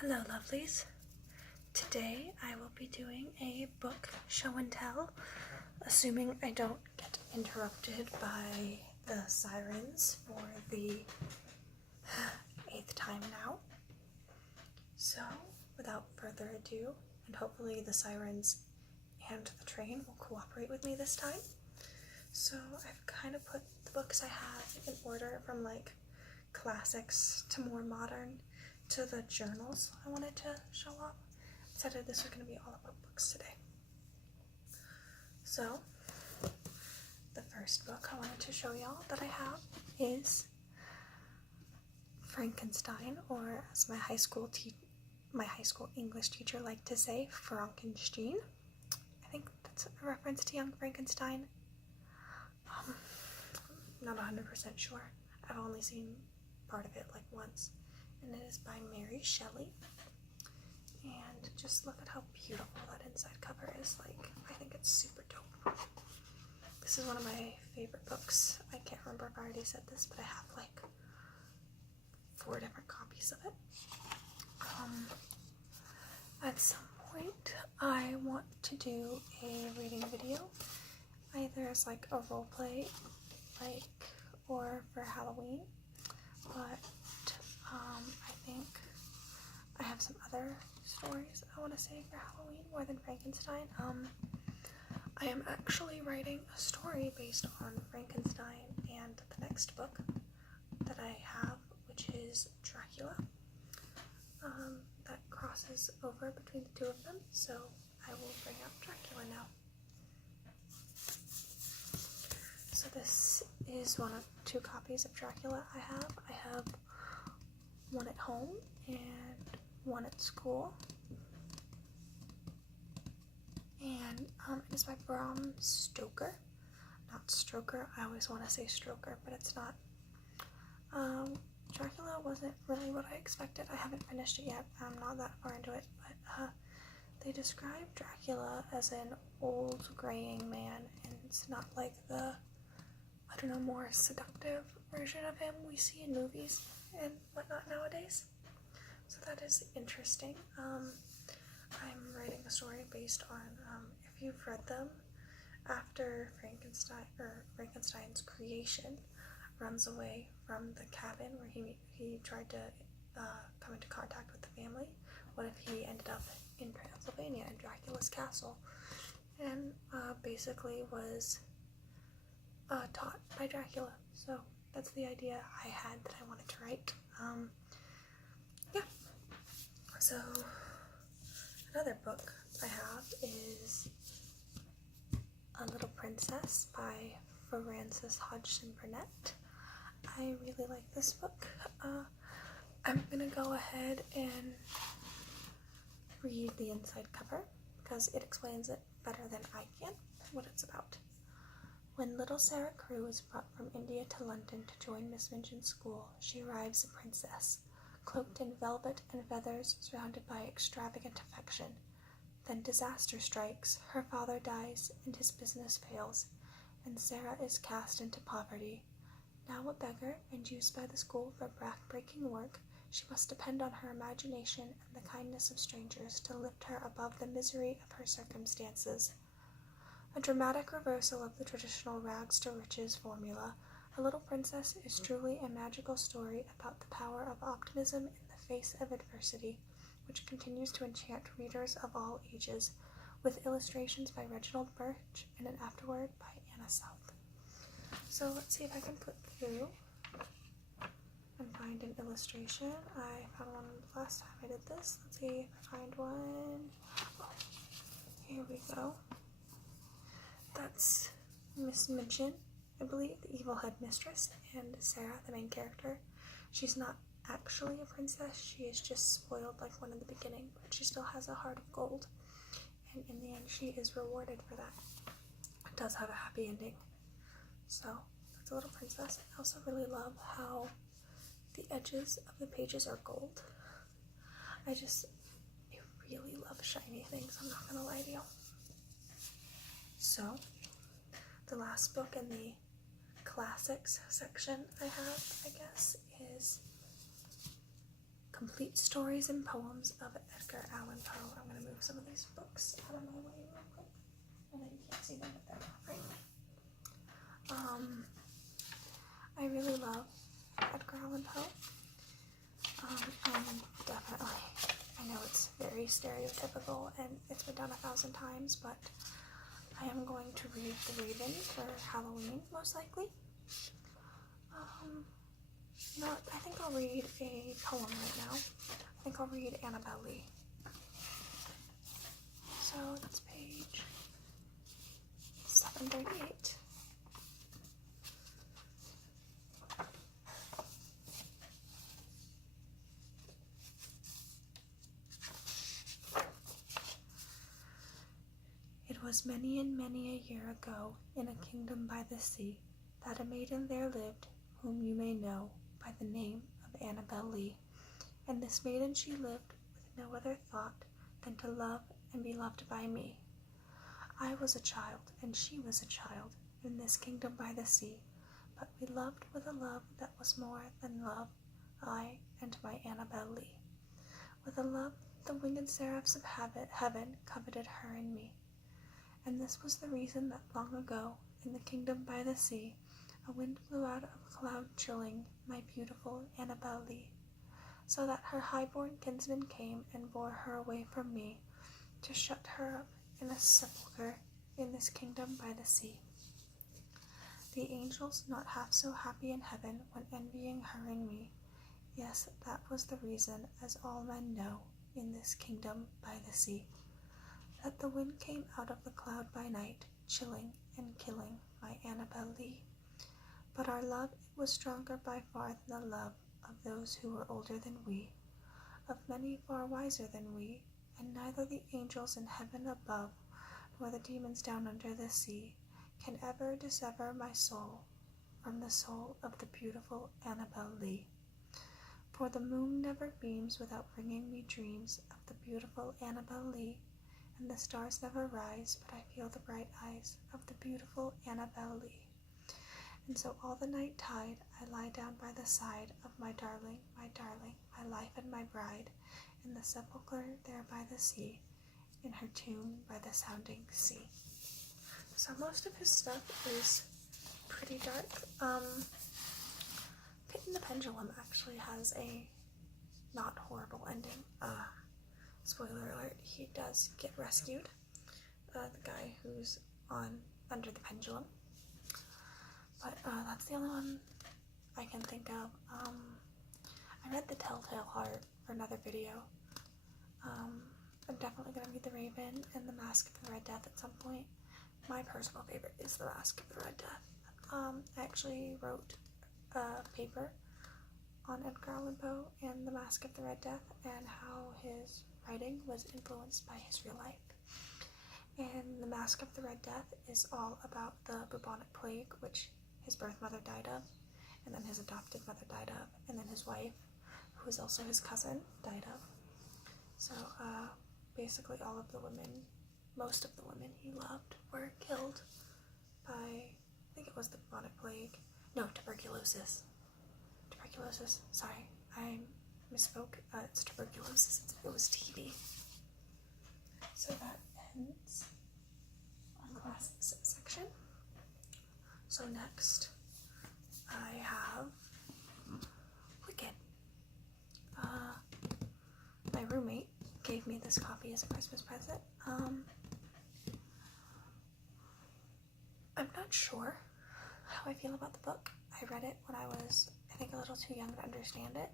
Hello, lovelies. Today I will be doing a book show and tell, assuming I don't get interrupted by the sirens for the 8th time now. So, without further ado, and hopefully the sirens and the train will cooperate with me this time. So, I've kind of put the books I have in order from like classics to more modern to the journals I wanted to show off. I decided this was going to be all about books today. So, the first book I wanted to show y'all that I have is Frankenstein, or as my high school English teacher liked to say, Frankenstein. I think that's a reference to Young Frankenstein. Not 100% sure. I've only seen part of it like once. And it is by Mary Shelley. And just look at how beautiful that inside cover is. Like, I think it's super dope. This is one of my favorite books. I can't remember if I already said this, but I have like 4 different copies of it. At some point, I want to do a reading video, either as like a role play, or for Halloween. But I think I have some other stories I want to say for Halloween more than Frankenstein. I am actually writing a story based on Frankenstein and the next book that I have, which is Dracula. That crosses over between the two of them, so I will bring up Dracula now. So this is one of 2 copies of Dracula I have. I have one at home and one at school. And it is by Bram Stoker. Not Stroker. I always want to say Stroker, but it's not. Dracula wasn't really what I expected. I haven't finished it yet. I'm not that far into it, but they describe Dracula as an old graying man, and it's not like the, I don't know, more seductive version of him we see in movies and whatnot nowadays. So that is interesting. I'm writing a story based on, if you've read them, after Frankenstein's creation runs away from the cabin where he tried to come into contact with the family. What if he ended up in Pennsylvania in Dracula's castle and basically was taught by Dracula? So that's the idea I had that I wanted to write. Yeah. So another book I have is A Little Princess by Frances Hodgson Burnett. I really like this book. I'm gonna go ahead and read the inside cover because it explains it better than I can, what it's about. When little Sarah Crewe is brought from India to London to join Miss Minchin's school, she arrives a princess, cloaked in velvet and feathers, surrounded by extravagant affection. Then disaster strikes, her father dies, and his business fails, and Sarah is cast into poverty. Now a beggar, and used by the school for back-breaking work, she must depend on her imagination and the kindness of strangers to lift her above the misery of her circumstances. A dramatic reversal of the traditional rags to riches formula, A Little Princess is truly a magical story about the power of optimism in the face of adversity, which continues to enchant readers of all ages, with illustrations by Reginald Birch and an afterword by Anna South. So let's see if I can flip through and find an illustration. I found one last time I did this. Let's see if I find one. Oh, here we go. That's Miss Minchin, I believe, the evil headmistress, and Sarah, the main character. She's not actually a princess. She is just spoiled like one in the beginning, but she still has a heart of gold. And in the end, she is rewarded for that. It does have a happy ending. So, that's A Little Princess. I also really love how the edges of the pages are gold. I really love shiny things, I'm not gonna lie to you. So, the last book in the classics section I have, I guess, is Complete Stories and Poems of Edgar Allan Poe. I'm going to move some of these books out of my way real quick. And then you can't see them if they're not right. I really love Edgar Allan Poe. And definitely, I know it's very stereotypical and it's been done 1,000 times, but I am going to read The Raven for Halloween, most likely. You know what, I think I'll read a poem right now. I think I'll read Annabel Lee. So that's page 738. It was many and many a year ago, in a kingdom by the sea, that a maiden there lived, whom you may know by the name of Annabel Lee. And this maiden she lived with no other thought than to love and be loved by me. I was a child, and she was a child, in this kingdom by the sea, but we loved with a love that was more than love, I and my Annabel Lee. With a love the winged seraphs of heaven coveted her and me. And this was the reason that long ago, in the kingdom by the sea, a wind blew out of a cloud chilling my beautiful Annabel Lee, so that her high-born kinsman came and bore her away from me, to shut her up in a sepulchre in this kingdom by the sea. The angels not half so happy in heaven when envying her and me. Yes, that was the reason, as all men know, in this kingdom by the sea, that the wind came out of the cloud by night, chilling and killing my Annabel Lee. But our love, it was stronger by far than the love of those who were older than we, of many far wiser than we, and neither the angels in heaven above, nor the demons down under the sea, can ever dissever my soul from the soul of the beautiful Annabel Lee. For the moon never beams without bringing me dreams of the beautiful Annabel Lee, and the stars never rise, but I feel the bright eyes of the beautiful Annabel Lee. And so all the night tide I lie down by the side of my darling, my life and my bride, in the sepulchre there by the sea, in her tomb by the sounding sea. So most of his stuff is pretty dark. Pit in the Pendulum actually has a not horrible ending. Spoiler alert, he does get rescued. The guy who's under the pendulum. But that's the only one I can think of. I read The Telltale Heart for another video. I'm definitely going to read The Raven and The Mask of the Red Death at some point. My personal favorite is The Mask of the Red Death. I actually wrote a paper on Edgar Allan Poe and The Mask of the Red Death and how his writing was influenced by his real life. And The Mask of the Red Death is all about the bubonic plague, which his birth mother died of, and then his adopted mother died of, and then his wife, who is also his cousin, died of. So basically all of the women, most of the women he loved, were killed by, I think it was the bubonic plague. No, tuberculosis. Sorry, I misspoke. It's tuberculosis. It was TB. So that ends our classics section. So next, I have Wicked. My roommate gave me this copy as a Christmas present. I'm not sure how I feel about the book. I read it when I was, I think, a little too young to understand it,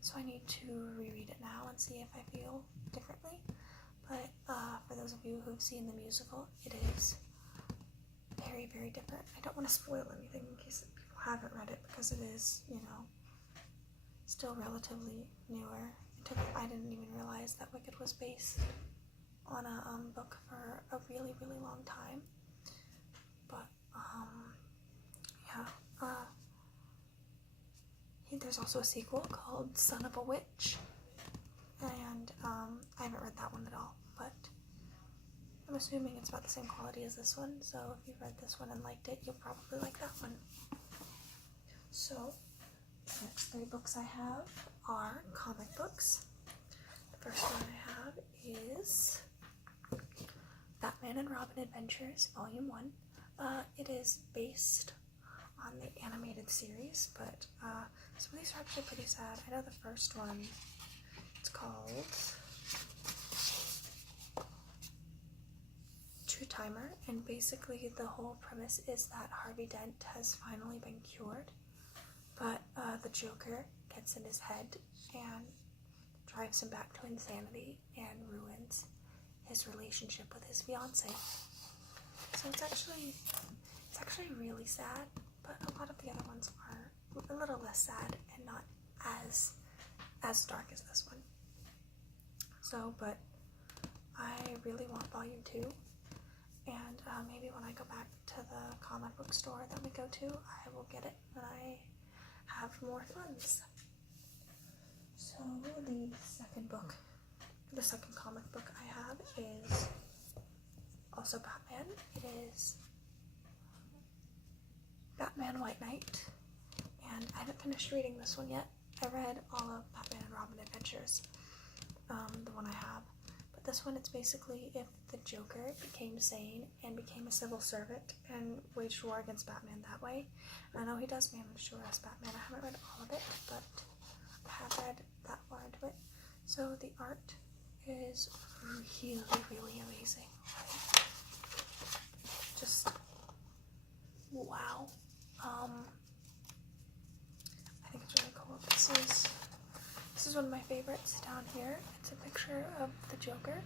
so I need to reread it now and see if I feel differently. But for those of you who've seen the musical, it is very, very different. I don't want to spoil anything in case people haven't read it, because it is, still relatively newer. I didn't even realize that Wicked was based on a book for a really, really long time. But there's also a sequel called Son of a Witch, and I haven't read that one at all, but I'm assuming it's about the same quality as this one, so if you've read this one and liked it, you'll probably like that one. So, the next 3 books I have are comic books. The first one I have is Batman and Robin Adventures, Volume 1. It is based on the animated series, but some of these are actually pretty sad. I know the first one, it's called True Timer, and basically the whole premise is that Harvey Dent has finally been cured, but the Joker gets in his head and drives him back to insanity and ruins his relationship with his fiancée. So it's actually really sad, but a lot of the other ones are a little less sad and not as dark as this one. So, but I really want Volume 2, and maybe when I go back to the comic book store that we go to, I will get it when I have more funds. So the second comic book I have is also Batman. It is Batman White Knight, and I haven't finished reading this one yet. I read all of Batman and Robin Adventures, the one I have, but this one, it's basically if the Joker became sane and became a civil servant and waged war against Batman that way. And I know he does manage to arrest Batman. I haven't read all of it, but I have read that far into it. So the art is really, really amazing. Just wow. I think it's really cool. This is one of my favorites down here. It's a picture of the Joker.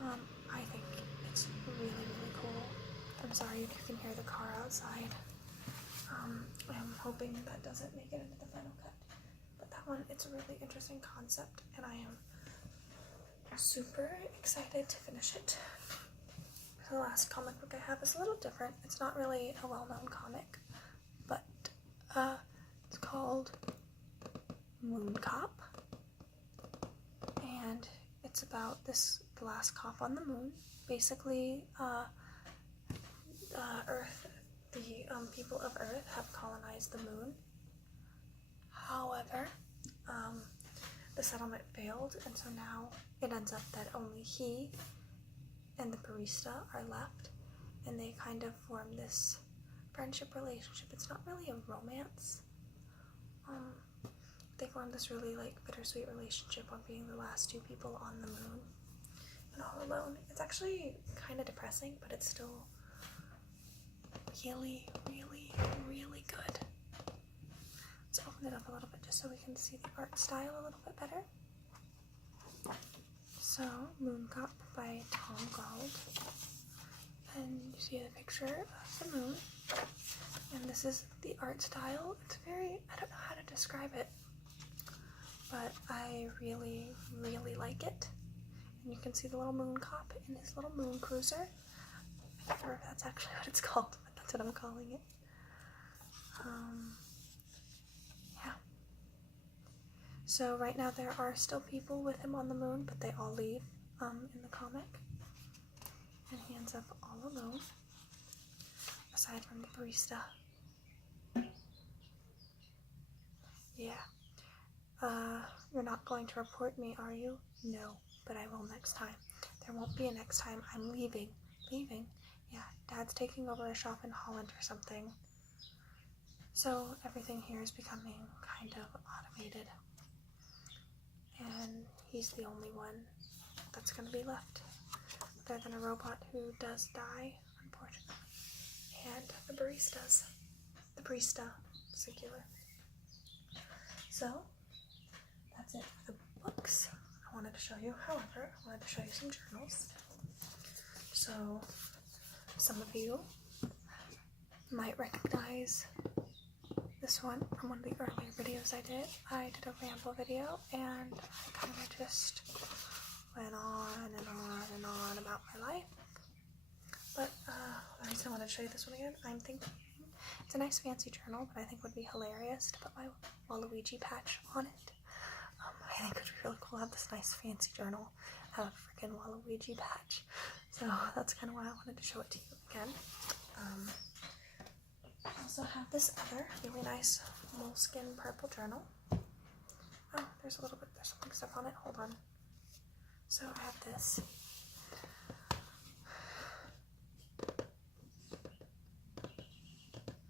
I think it's really, really cool. I'm sorry if you can hear the car outside. I'm hoping that doesn't make it into the final cut. But that one, it's a really interesting concept, and I am super excited to finish it. The last comic book I have is a little different. It's not really a well-known comic, but it's called Moon Cop, and it's about the last cop on the moon. Basically, Earth, the people of Earth have colonized the moon. However, the settlement failed, and so now it ends up that only he and the barista are left, and they kind of form this friendship relationship. It's not really a romance. They form this really bittersweet relationship on being the last two people on the moon and all alone. It's actually kind of depressing, but it's still really, really, really good. Let's open it up a little bit just so we can see the art style a little bit better. So, Moon Cop by Tom Gold, and you see the picture of the moon, and this is the art style. It's very, I don't know how to describe it, but I really, really like it. And you can see the little Moon Cop in his little moon cruiser. I can't remember if that's actually what it's called, but that's what I'm calling it. Yeah. So right now there are still people with him on the moon, but they all leave in the comic, and he ends up all alone, aside from the barista. Yeah. You're not going to report me, are you? No, but I will next time. There won't be a next time. I'm leaving. Leaving? Yeah, Dad's taking over a shop in Holland or something. So everything here is becoming kind of automated, and he's the only one that's going to be left, other than a robot who does die, unfortunately, and the barista, singular. So that's it for the books I wanted to show you. However, I wanted to show you some journals. So some of you might recognize this one from one of the earlier videos I did. I did a ramble video, and I kind of just went on and on and on about my life. But the reason I wanted to show you this one again, I'm thinking it's a nice fancy journal, but I think would be hilarious to put my Waluigi patch on it. I think it would be really cool to have this nice fancy journal, have a freaking Waluigi patch. So that's kind of why I wanted to show it to you again. I also have this other really nice moleskin purple journal. Oh, there's something stuck on it. Hold on. So I have this.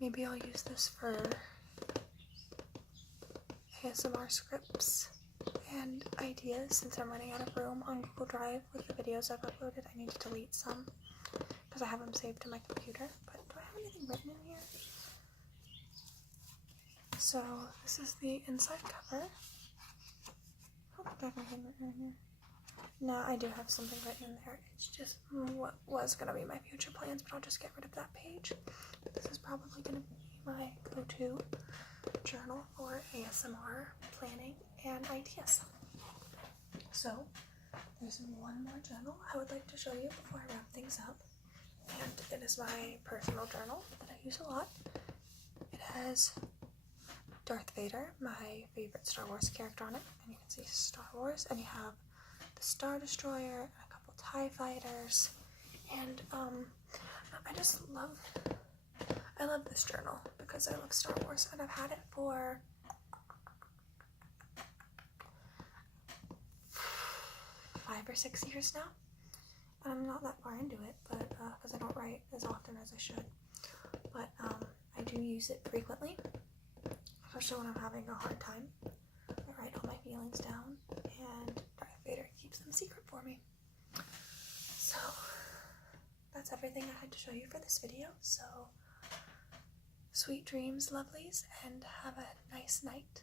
Maybe I'll use this for ASMR scripts and ideas since I'm running out of room on Google Drive with the videos I've uploaded. I need to delete some because I have them saved to my computer. But do I have anything written in here? So this is the inside cover. I don't think I have anything written in here. No, I do have something written in there. It's just what was going to be my future plans, but I'll just get rid of that page. This is probably going to be my go-to journal for ASMR planning and ideas. So there's one more journal I would like to show you before I wrap things up. And it is my personal journal that I use a lot. It has Darth Vader, my favorite Star Wars character, on it. And you can see Star Wars, and you have the Star Destroyer and a couple TIE fighters. And I love this journal because I love Star Wars, and I've had it for 5 or 6 years now. And I'm not that far into it, but because I don't write as often as I should. But I do use it frequently, especially when I'm having a hard time. I write all my feelings down, and Darth Vader keeps them secret for me. So that's everything I had to show you for this video. So sweet dreams, lovelies, and have a nice night.